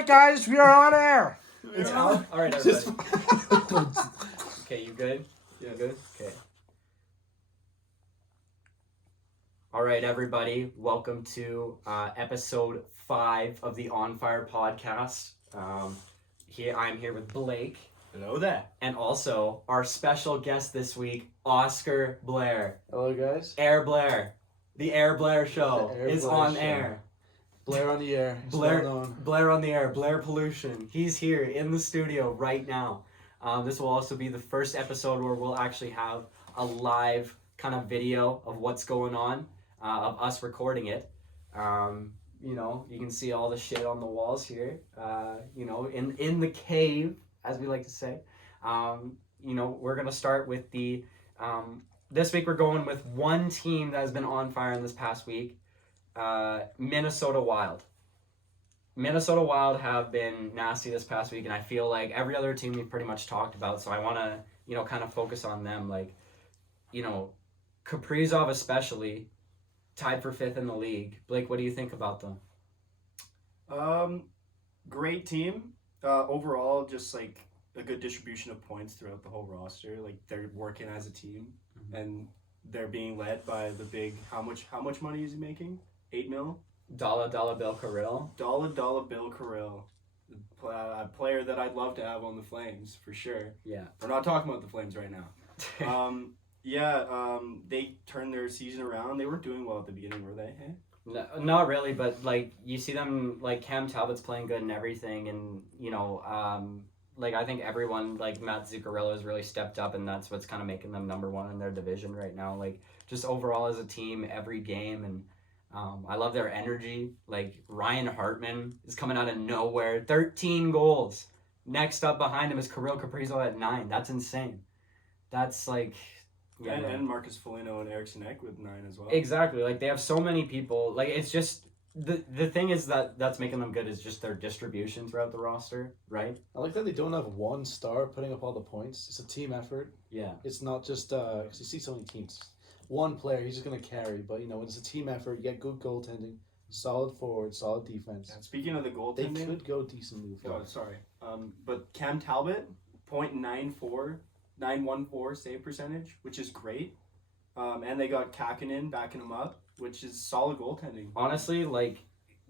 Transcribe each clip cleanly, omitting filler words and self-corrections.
right, guys, we are on air. It's out. All right, everybody. Okay, you good? Yeah. You good? Okay. All right, everybody. Welcome to episode 5 of the On Fire podcast. I'm here with Blake. Hello there. And also our special guest this week, Oscar Blair. Hello, guys. Air Blair. The Air Blair Show is Blair on Show. air. Blair on the air. Blair on the air. Blair Pollution. He's here in the studio right now. This will also be the first episode where we'll actually have a live kind of video of what's going on, of us recording it. You know, you can see all the shit on the walls here. You know, in the cave, as we like to say. You know, we're gonna start with the. This week we're going with one team that has been on fire in this past week. Minnesota Wild. Minnesota Wild have been nasty this past week, and I feel like every other team we've pretty much talked about, so I want to, you know, kind of focus on them. Like, you know, Kaprizov especially, tied for 5th in the league. Blake, what do you think about them? Great team. Overall, just like a good distribution of points throughout the whole roster. Like they're working as a team, and they're being led by the big. How much money is he making? $8 million. Dollar Bill Carrill. Dollar Bill Carrill, a player that I'd love to have on the Flames for sure. Yeah. We're not talking about the Flames right now. They turned their season around. They weren't doing well at the beginning, were they? Hey? No, not really, but like you see them, like Cam Talbot's playing good and everything, and you know, like I think everyone, like Matt Zuccarello has really stepped up, and that's what's kind of making them number 1 in their division right now. Like just overall as a team, every game, and I love their energy. Like Ryan Hartman is coming out of nowhere, 13 goals. Next up behind him is Kirill Kaprizov at 9. That's insane. That's like. Yeah, and Marcus Foligno and Eriksson Ek with 9 as well. Exactly. Like they have so many people. Like it's just the thing is that's making them good is just their distribution throughout the roster, right? I like that they don't have one star putting up all the points. It's a team effort. Yeah. It's not just because you see so many teams. One player, he's just gonna carry. But you know, when it's a team effort, you get good goaltending, solid forward, solid defense. Speaking of the goaltending, they could go decently. Oh, sorry. But Cam Talbot, .914 save percentage, which is great. And they got Kakinen backing him up, which is solid goaltending. Honestly, like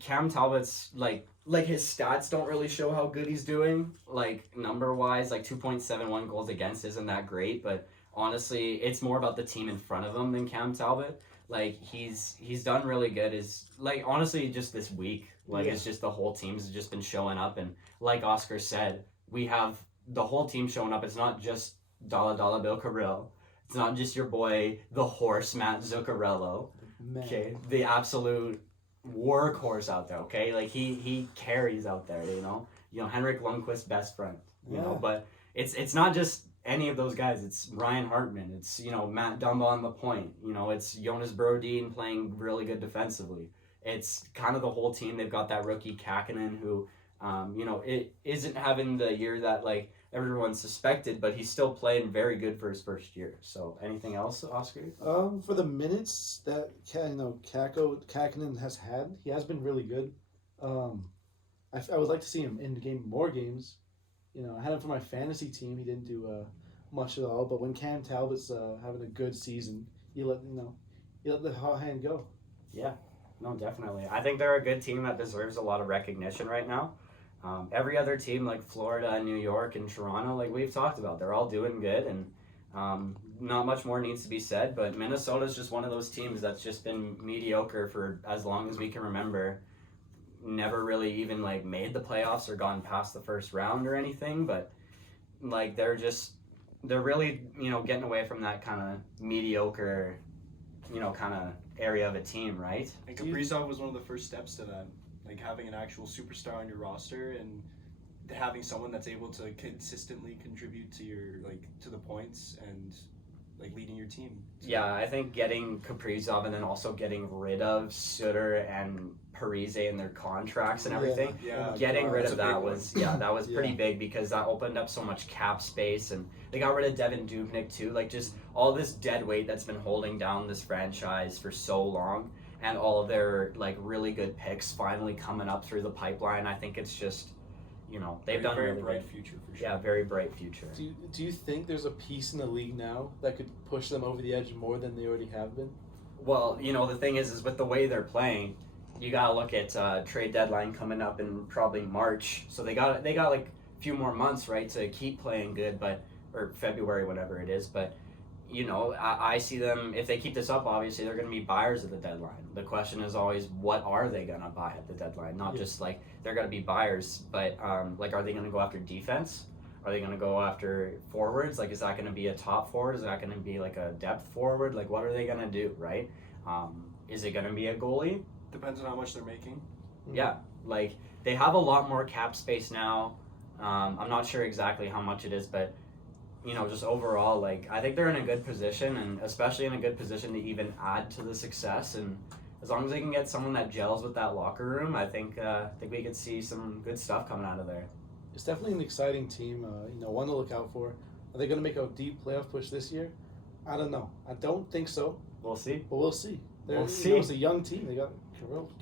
Cam Talbot's like his stats don't really show how good he's doing. Like number wise, like 2.71 goals against isn't that great, but honestly, it's more about the team in front of him than Cam Talbot. Like he's done really good. Is like honestly just this week, like it's just the whole team's just been showing up, and like Oscar said, we have the whole team showing up. It's not just Dollar Bill Carrill. It's not just your boy, the horse Matt Zuccarello. Man. Okay, the absolute workhorse out there. Okay, like he carries out there. You know, Henrik Lundqvist's best friend. You know, but it's not just any of those guys. It's Ryan Hartman. It's Matt Dumba on the point. It's Jonas Brodin playing really good defensively. It's kind of the whole team. They've got that rookie Kakinen who, it isn't having the year that like everyone suspected, but he's still playing very good for his first year. So anything else, Oscar? For the minutes that Kakinen has had, he has been really good. I would like to see him in more games. I had him for my fantasy team. He didn't do much at all. But when Cam Talbot's having a good season, you let the hot hand go. Yeah, no, definitely. I think they're a good team that deserves a lot of recognition right now. Every other team like Florida and New York and Toronto, like we've talked about, they're all doing good, and not much more needs to be said. But Minnesota's just one of those teams that's just been mediocre for as long as we can remember. Never really even like made the playoffs or gone past the first round or anything, but like they're really getting away from that kind of mediocre kind of area of a team, right? And Kaprizov was one of the first steps to that, like having an actual superstar on your roster and having someone that's able to consistently contribute to the points and like leading your team. Yeah, I think getting Kaprizov and then also getting rid of Sutter and Parise in their contracts and everything. Yeah. Getting rid of that was pretty big because that opened up so much cap space, and they got rid of Devin Dubnyk too. Like just all this dead weight that's been holding down this franchise for so long. and all of their like really good picks finally coming up through the pipeline. I think it's just, they've done very really bright good. future for sure. Yeah, very bright future. Do you think there's a piece in the league now that could push them over the edge more than they already have been? Well, the thing is with the way they're playing, you gotta look at trade deadline coming up in probably March. So they got like a few more months, right, to keep playing good, or February, whatever it is. But I see them, if they keep this up, obviously they're gonna be buyers at the deadline. The question is always, what are they gonna buy at the deadline? Not just like they're gonna be buyers, but like, are they gonna go after defense? Are they going to go after forwards? Like, is that going to be a top forward? Is that going to be like a depth forward? Like, what are they going to do, right? Is it going to be a goalie? Depends on how much they're making. Yeah, like, they have a lot more cap space now. I'm not sure exactly how much it is, but, just overall, like, I think they're in a good position, and especially in a good position to even add to the success. And as long as they can get someone that gels with that locker room, I think we could see some good stuff coming out of there. It's definitely an exciting team, one to look out for. Are they going to make a deep playoff push this year? I don't know. I don't think so, We'll see. but we'll see. We'll see. It's a young team. They got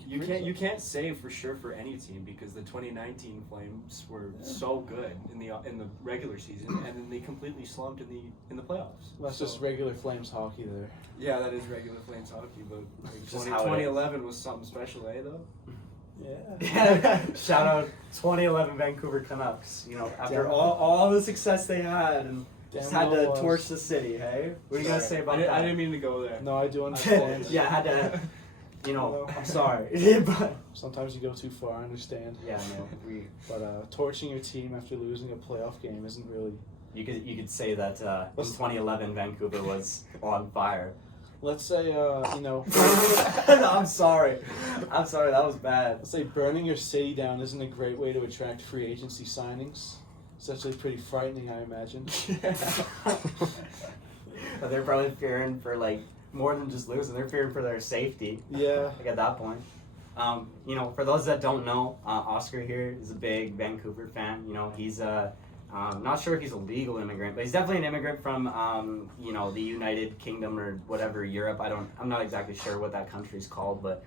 You can't say for sure for any team because the 2019 Flames were so good in the regular season and then they completely slumped in the playoffs. That's just regular Flames hockey there. Yeah, that is regular Flames hockey, but like, Just how it 2011 was something special, though. Yeah. Shout out 2011 Vancouver Canucks. After all the success they had and just had to torch the city. Hey, what are you gonna say about that? I didn't mean to go there. No, I do understand. Yeah, I had to. I'm sorry, but Sometimes you go too far. I understand. yeah, no, But torching your team after losing a playoff game isn't really. you could say that in 2011 Vancouver was on fire. Let's say I'm sorry, that was bad. let's say burning your city down isn't a great way to attract free agency signings. It's actually pretty frightening, I imagine. They're probably fearing for like more than just losing. They're fearing for their safety. Yeah. Like at that point. For those that don't know, Oscar here is a big Vancouver fan. He's not sure if he's a legal immigrant, but he's definitely an immigrant from the United Kingdom or whatever, Europe. I'm not exactly sure what that country's called, but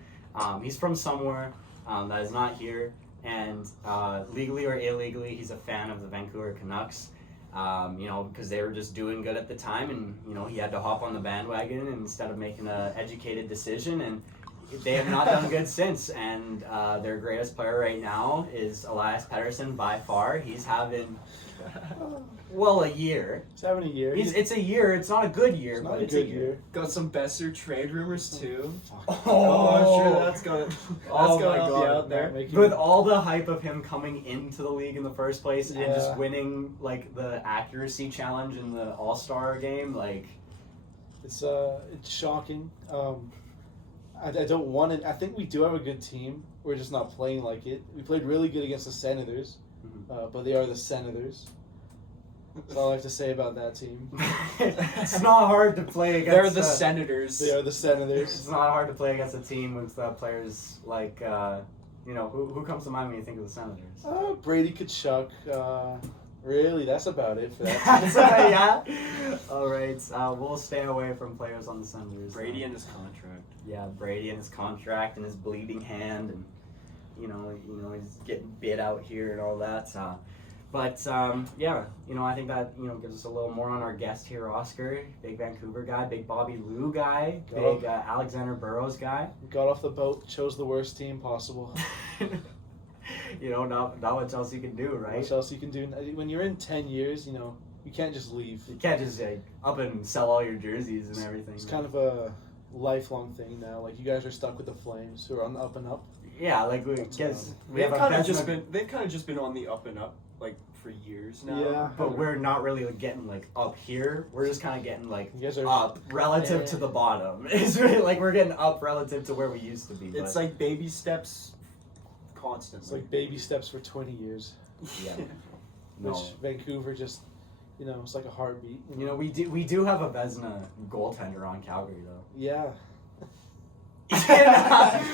he's from somewhere that is not here. And legally or illegally, he's a fan of the Vancouver Canucks. Because they were just doing good at the time, and he had to hop on the bandwagon instead of making an educated decision, and they have not done good since. And their greatest player right now is Elias Pettersson by far. He's having a year. He's having a year. It's a year. It's not a good year, It's not but a it's good a year. year. Got some Besser trade rumors too. Oh, I'm sure that's gonna Oh my help you God. out there. With all the hype of him coming into the league in the first place and Yeah. just winning like the accuracy challenge in the All-Star game, like It's shocking. I don't want it. I think we do have a good team. We're just not playing like it. We played really good against the Senators, but they are the Senators. That's all I have to say about that team. it's not hard to play against. They're the Senators. They are the It's Senators. not hard to play against a team with players like who comes to mind when you think of the Senators? Brady Kachuk. Really, that's about it for that That's team. right, yeah. All right, we'll stay away from players on the Senators. Brady and his contract. Yeah, Brady and his contract and his bleeding hand, and he's getting bit out here and all that. I think that gives us a little more on our guest here, Oscar, big Vancouver guy, big Bobby Lou guy, big Alexander Burrows guy. Got off the boat, chose the worst team possible. Not much else you can do, right? What else you can do? When you're in 10 years, you can't just leave. You can't just up and sell all your jerseys and everything. It's kind of a lifelong thing now. Like, you guys are stuck with the Flames, who are on the up and up. Yeah, like we They've have kind of just been on the up and up like for years now. Yeah. but we're not really getting up here. We're just kind of getting You guys are up relative to the bottom. It's really like we're getting up relative to where we used to be. It's like baby steps constantly. It's like baby steps for 20 years. Yeah. Which No. Vancouver just, it's like a heartbeat. We do have a Vezina goaltender on Calgary though. Yeah.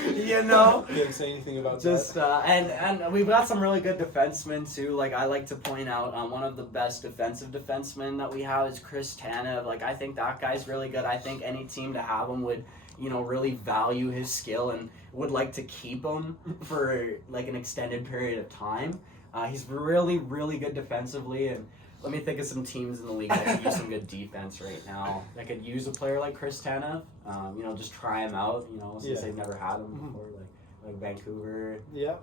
Didn't say anything about Just that. and we've got some really good defensemen too. Like I like to point out, one of the best defensive defensemen that we have is Chris Tanev. Like I think that guy's really good. I think any team to have him would, really value his skill and would like to keep him for like an extended period of time. He's really, really good defensively, and let me think of some teams in the league that could use some good defense right now. That could use a player like Chris Tanev. Just try him out. Since they've never had him before, like Vancouver. Yeah.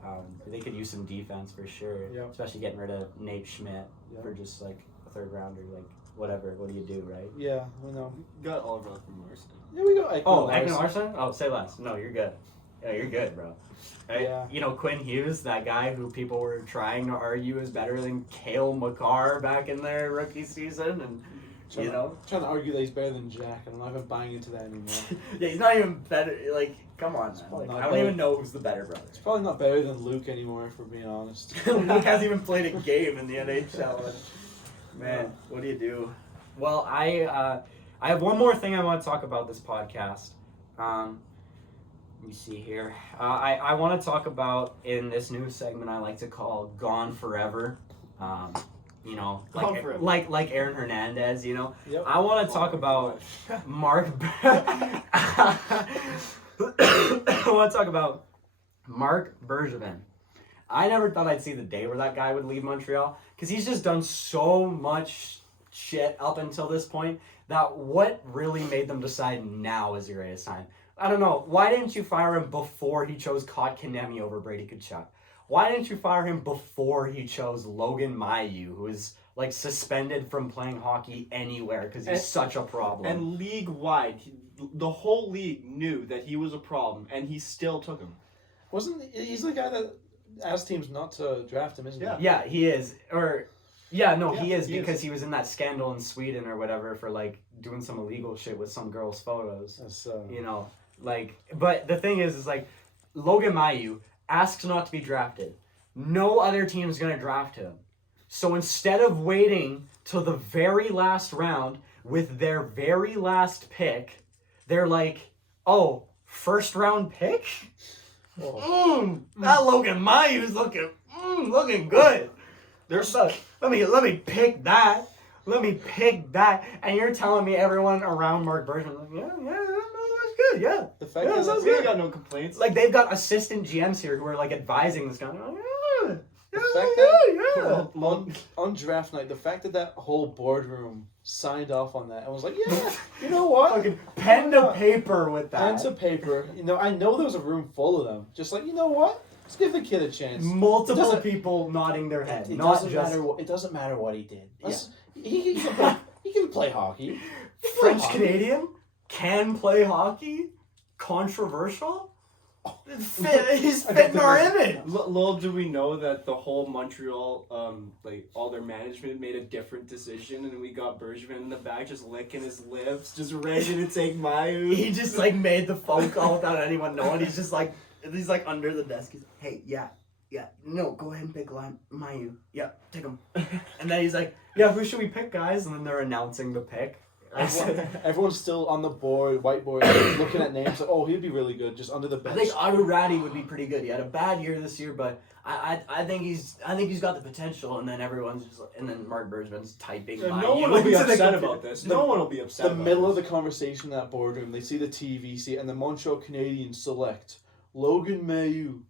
They could use some defense for sure. Yeah. Especially getting rid of Nate Schmidt for just like a third rounder, like whatever. What do you do, right? Yeah, we know. Got Oliver from Larson. There we go. Ekman Larson? Oh, say less. No, you're good. Yeah, you're good, bro. Right? Yeah. Quinn Hughes, that guy who people were trying to argue is better than Cale Makar back in their rookie season, and trying to argue that he's better than Jack, and I'm not even buying into that anymore. Yeah, he's not even better. Like, come on, man. I don't even know who's the better brother. He's probably not better than Luke anymore, if we're being honest. Luke hasn't even played a game in the NHL. Man, what do you do? Well, I have one more thing I want to talk about this podcast. Let me see here. I want to talk about, in this new segment I like to call Gone Forever. Like Aaron Hernandez, Yep. I want to talk about Mark. I want to talk about Mark Bergevin. I never thought I'd see the day where that guy would leave Montreal, because he's just done so much shit up until this point that what really made them decide now is the greatest time. I don't know. Why didn't you fire him before he chose Kotkaniemi over Brady Tkachuk? Why didn't you fire him before he chose Logan Mailloux, who is like suspended from playing hockey anywhere because he's such a problem? And league-wide, the whole league knew that he was a problem, and he still took him. He's the guy that asked teams not to draft him, isn't he? Yeah, he is. He is because he was in that scandal in Sweden or whatever for like doing some illegal shit with some girl's photos. That's, but the thing is like Logan Mailloux asks not to be drafted. No other team's gonna draft him. So instead of waiting till the very last round with their very last pick, they're like, "Oh, first round pick? That Logan Mailloux's looking good. Let me pick that. Let me pick that." And you're telling me everyone around Mark Bergevin, like, that's good, yeah. The fact that sounds good. Got no complaints. Like, they've got assistant GMs here who are like advising this guy. On draft night, the fact that whole boardroom signed off on that and was like, yeah, you know what? Fucking pen to paper with that. Pen to paper. I know there was a room full of them. Just like, you know what? Let's give the kid a chance. Multiple people nodding their head. It doesn't matter what he did. He can play hockey. French Canadian can play hockey. Controversial. He's fitting our image. Little do we know that the whole Montreal, all their management made a different decision, and we got Bergevin in the back just licking his lips, just ready to take Mailloux. He just like made the phone call without anyone knowing. He's like under the desk. He's like, "Hey, yeah, no, go ahead and pick Mailloux. Yeah, take him." And then he's like, "Yeah, who should we pick, guys?" And then they're announcing the pick. Everyone's still on the whiteboard, looking at names. Like, oh, he'd be really good, just under the bench. I think Arurati would be pretty good. He had a bad year this year, but I think he's got the potential. And then everyone's just, and then Mark Bergevin's typing. No one will be upset about this. No one will be upset. The middle of the conversation in that boardroom, they see the TV, and the Montreal Canadiens select Logan Mailloux.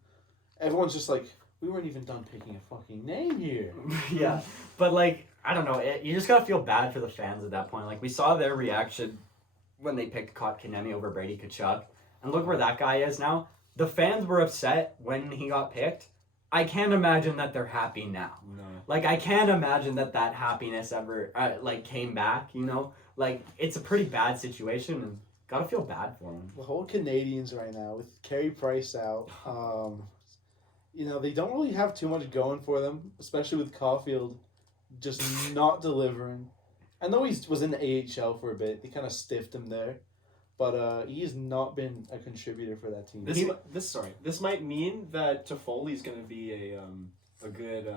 Everyone's just like, we weren't even done picking a fucking name here. Yeah, but like, I don't know. You just gotta feel bad for the fans at that point. Like, we saw their reaction when they picked Kotkaniemi over Brady Tkachuk, and look where that guy is now. The fans were upset when he got picked. I can't imagine that they're happy now. No. Like, I can't imagine that happiness ever came back. Like, it's a pretty bad situation, and gotta feel bad for him. The whole Canadians right now with Carey Price out. They don't really have too much going for them, especially with Caulfield just not delivering. I know he was in the AHL for a bit. They kind of stiffed him there, but he has not been a contributor for that team. This might mean that Toffoli's going to be a good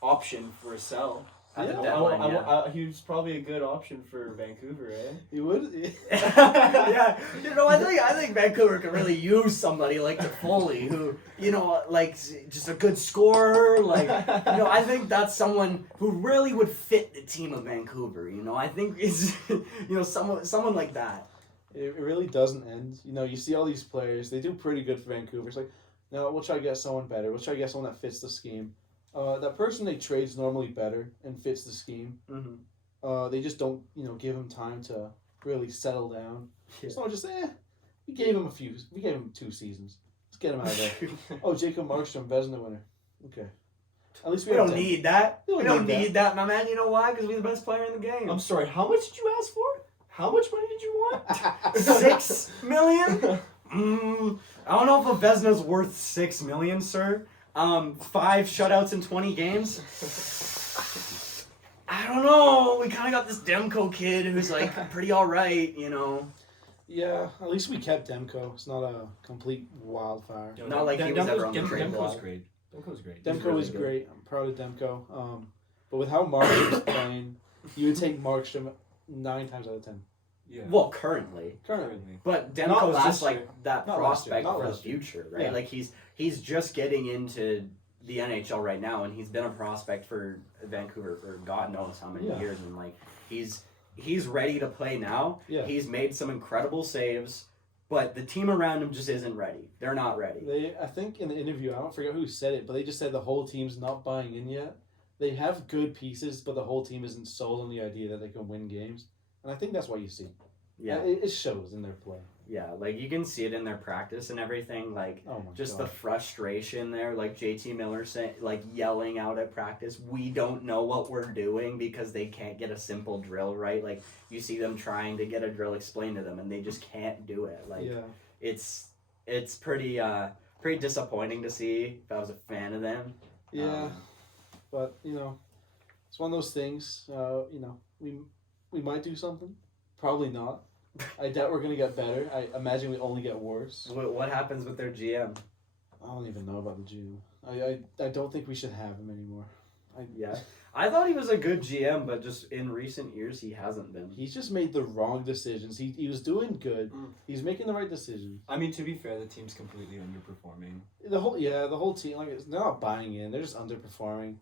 option for a sell. He was probably a good option for Vancouver, eh? He would. Yeah. I think Vancouver could really use somebody like Toffoli, who, just a good scorer. I think that's someone who really would fit the team of Vancouver. I think it's, someone like that. It really doesn't end. You know, you see all these players, they do pretty good for Vancouver. It's like, no, we'll try to get someone better. We'll try to get someone that fits the scheme. That person they trade's normally better and fits the scheme. Mm-hmm. They just don't, give him time to really settle down. Yeah. So just, we gave him 2 seasons. Let's get him out of there. Oh, Jacob Markstrom, Vezina winner. Okay. At least We don't 10. need that. We We don't need that, my man. You know why? Because we're the best player in the game. I'm sorry. How much did you ask for? How much money did you want? $6 million? I don't know if a Vesna's worth $6 million, sir. 5 shutouts in 20 games. I don't know. We kind of got this Demko kid who's like pretty all right, Yeah, at least we kept Demko. It's not a complete wildfire. Not like he was ever on the trade Demko's block. great. Demko's great. Demko is great. I'm proud of Demko. But with how Markstrom's playing, you would take Markstrom 9 times out of 10. Yeah. Well, currently. But Not Demko's last just year. like that Not last year. prospect Not for the last year. future, right? Yeah. Like he's just getting into the NHL right now, and he's been a prospect for Vancouver for God knows how many years, and like he's ready to play now. Yeah. He's made some incredible saves, but the team around him just isn't ready. They're not ready. I think in the interview, I don't forget who said it, but they just said the whole team's not buying in yet. They have good pieces, but the whole team isn't sold on the idea that they can win games. And I think that's what you see. Yeah. It shows in their play. Yeah, like you can see it in their practice and everything. Like Oh my just God. the frustration there, like JT Miller saying, like yelling out at practice, "We don't know what we're doing," because they can't get a simple drill right. Like you see them trying to get a drill explained to them, and they just can't do it. Like it's pretty disappointing to see. If I was a fan of them, Yeah. But it's one of those things. We might do something. Probably not. I doubt we're gonna get better. I imagine we only get worse. what happens with their GM? I don't even know about the GM. I don't think we should have him anymore. I thought he was a good GM, but just in recent years he hasn't been. He's just made the wrong decisions. He was doing good. He's making the right decisions. I mean, to be fair, the team's completely underperforming. The whole team, they're not buying in. They're just underperforming.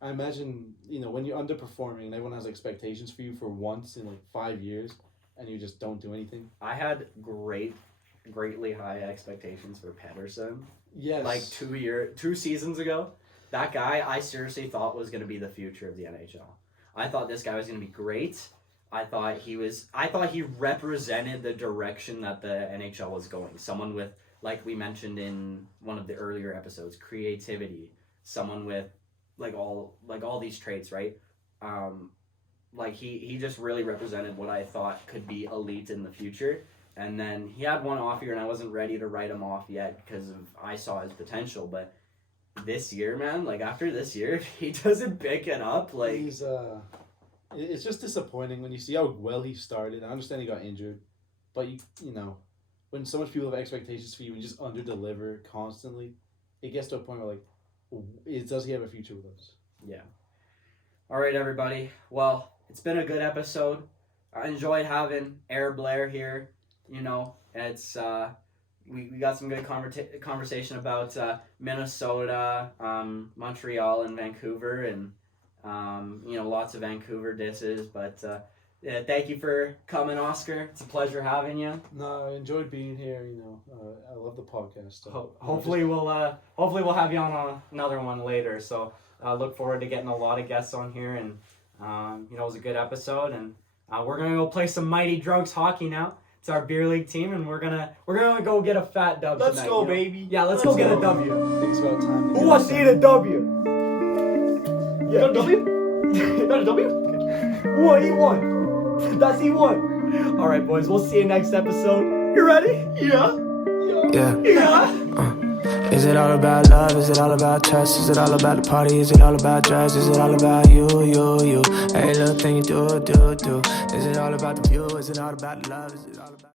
I imagine, when you're underperforming and everyone has expectations for you for once in 5 years and you just don't do anything. I had greatly high expectations for Pedersen. Yes. Like 2 seasons ago. That guy I seriously thought was going to be the future of the NHL. I thought this guy was going to be great. I thought he represented the direction that the NHL was going. Someone with, like we mentioned in one of the earlier episodes, creativity. Someone with all these traits, right? He just really represented what I thought could be elite in the future. And then he had one off year, and I wasn't ready to write him off yet because I saw his potential. But this year, man, after this year, if he doesn't pick it up, he's it's just disappointing when you see how well he started. I understand he got injured, but when so much people have expectations for you and just under-deliver constantly, it gets to a point where does he have a future with us? Yeah. All right, everybody. Well, it's been a good episode. I enjoyed having Blair here. It's we got some good conversation about Minnesota, Montreal, and Vancouver, and lots of Vancouver disses. But thank you for coming, Oscar. It's a pleasure having you. No, I enjoyed being here. I love the podcast. Hopefully we'll have you on another one later. So I look forward to getting a lot of guests on here, and it was a good episode. And we're gonna go play some Mighty Drunks hockey now. It's our beer league team, and we're gonna go get a fat dub. Let's tonight, go, baby. Yeah, let's go get a W. It's about time. Who wants to eat a W? You got a W? You got a W? What? E1. That's E1. All right, boys. We'll see you next episode. You ready? Yeah. Is it all about love? Is it all about trust? Is it all about the party? Is it all about drugs? Is it all about you? Hey, little thing you do. Is it all about the view? Is it all about love? Is it all about